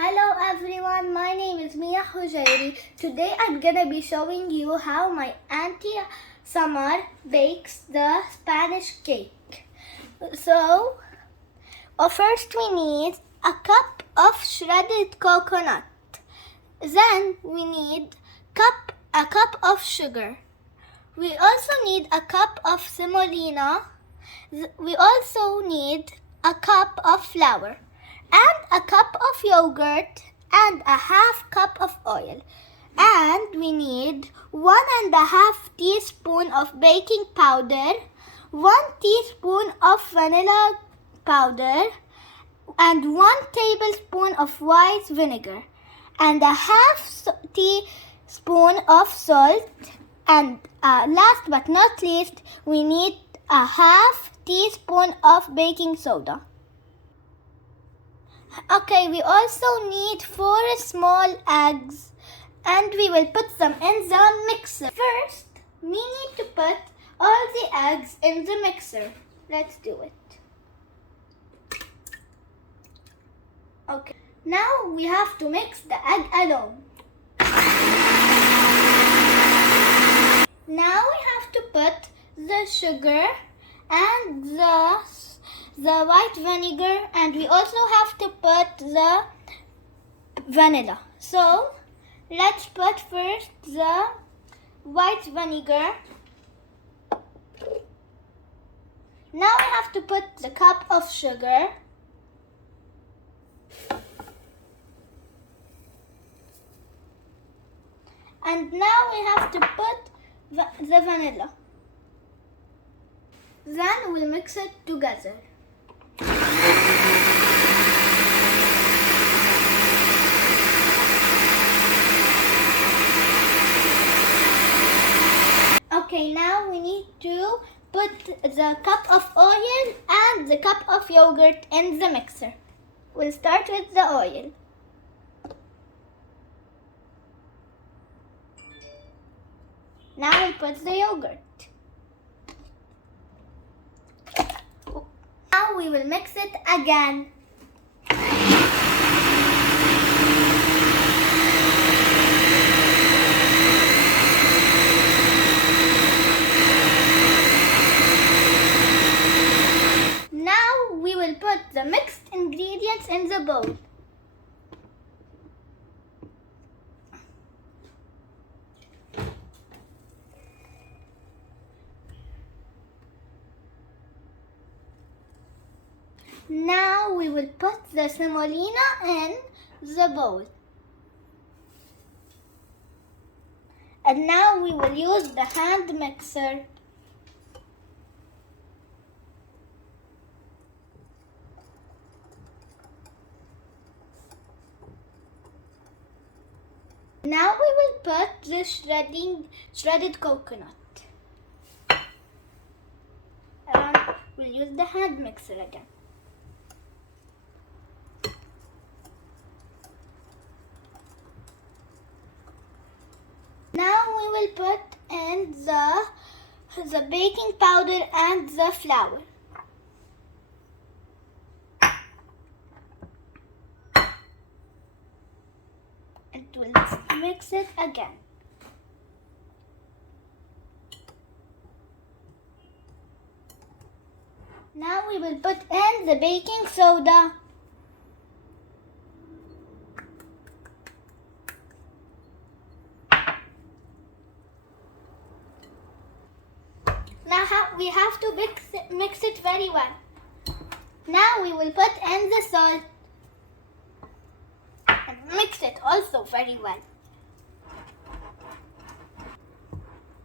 Hello everyone, my name is Mia Hujairi. Today I'm gonna be showing you how my auntie Samar bakes the Spanish cake. So, first we need a cup of shredded coconut. Then we need a cup of sugar. We also need a cup of semolina. We also need a cup of flour and a cup of yogurt and a half cup of oil. And we need 1.5 teaspoon of baking powder, 1 teaspoon of vanilla powder, and 1 tablespoon of white vinegar, and a half teaspoon of salt. And last but not least, we need a half teaspoon of baking soda. Okay, we also need 4 small eggs, and we will put them in the mixer. First, we need to put all the eggs in the mixer. Let's do it. Okay, now we have to mix the egg alone. Now we have to put the sugar and the white vinegar, and we also have to put the vanilla. So let's put first the white vinegar. Now we have to put the cup of sugar. And now we have to put the vanilla. Then we'll mix it together. Okay, now we need to put the cup of oil and the cup of yogurt in the mixer. We'll start with the oil. Now we'll put the yogurt. Now we will mix it again. Now we will put the mixed ingredients in the bowl. Now we will put the semolina in the bowl. And now we will use the hand mixer. Now we will put the shredded coconut. And we'll use the hand mixer again. Now we will put in the baking powder and the flour. And we'll mix it again. Now we will put in the baking soda. We have to mix it very well. Now we will put in the salt and mix it also very well.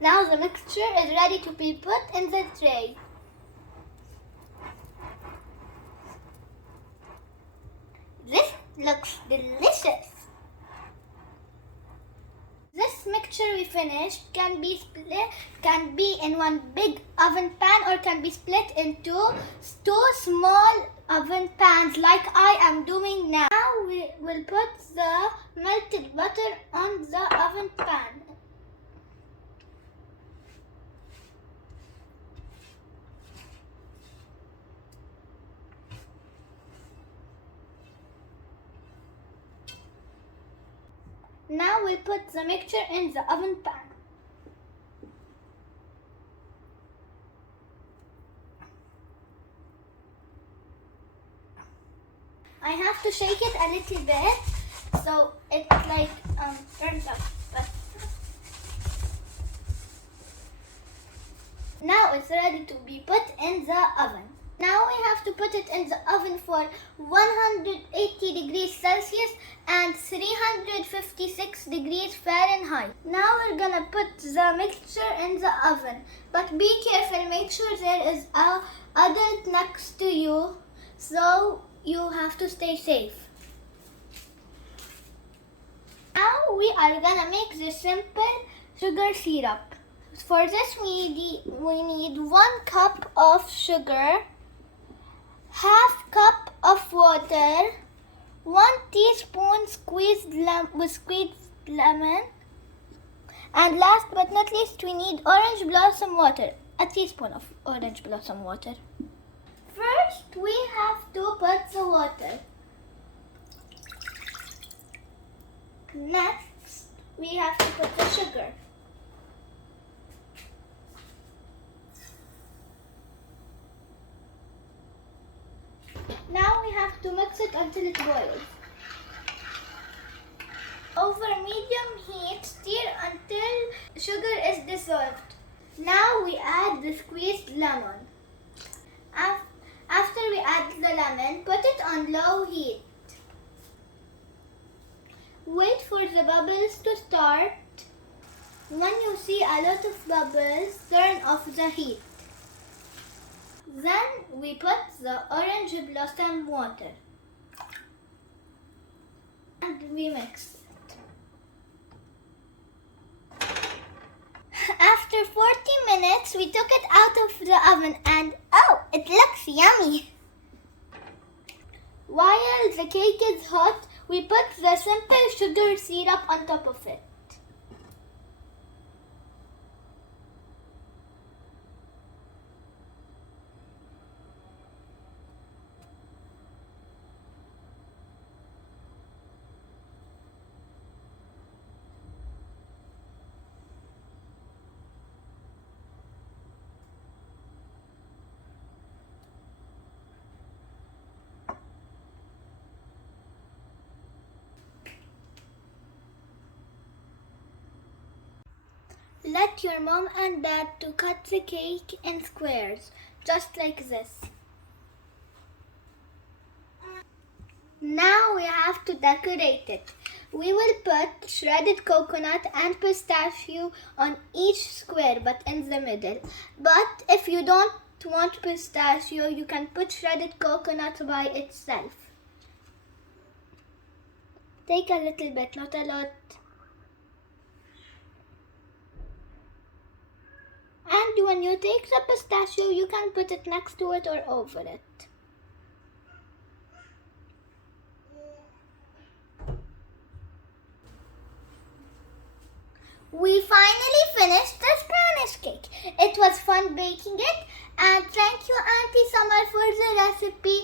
Now the mixture is ready to be put in the tray. This looks delicious. This mixture we finished can be in one big oven pan or can be split into 2 small oven pans like I am doing now. Now we will put the melted butter on the oven pan. Now we'll put the mixture in the oven pan. I have to shake it a little bit so it like turns up. But now it's ready to be put in the oven. Now we have to put it in the oven for 180 degrees Celsius and 356 degrees Fahrenheit. Now we're gonna put the mixture in the oven. But be careful, make sure there is an adult next to you, so you have to stay safe. Now we are gonna make the simple sugar syrup. For this we need 1 cup of sugar, half cup of water, 1 teaspoon squeezed lemon, and last but not least we need orange blossom water, a teaspoon of orange blossom water. First we have to put the water. Next we have to put the sugar. Now we have to mix it until it boils. Over medium heat, stir until sugar is dissolved. Now we add the squeezed lemon. After we add the lemon, put it on low heat. Wait for the bubbles to start. When you see a lot of bubbles, turn off the heat. Then we put the orange blossom water and we mix it. After 40 minutes, we took it out of the oven and oh, it looks yummy. While the cake is hot, we put the simple sugar syrup on top of it. Let your mom and dad to cut the cake in squares, just like this. Now we have to decorate it. We will put shredded coconut and pistachio on each square, but in the middle. But if you don't want pistachio, you can put shredded coconut by itself. Take a little bit, not a lot. And when you take the pistachio, you can put it next to it or over it. We finally finished the Spanish cake. It was fun baking it, and thank you Auntie Summer for the recipe.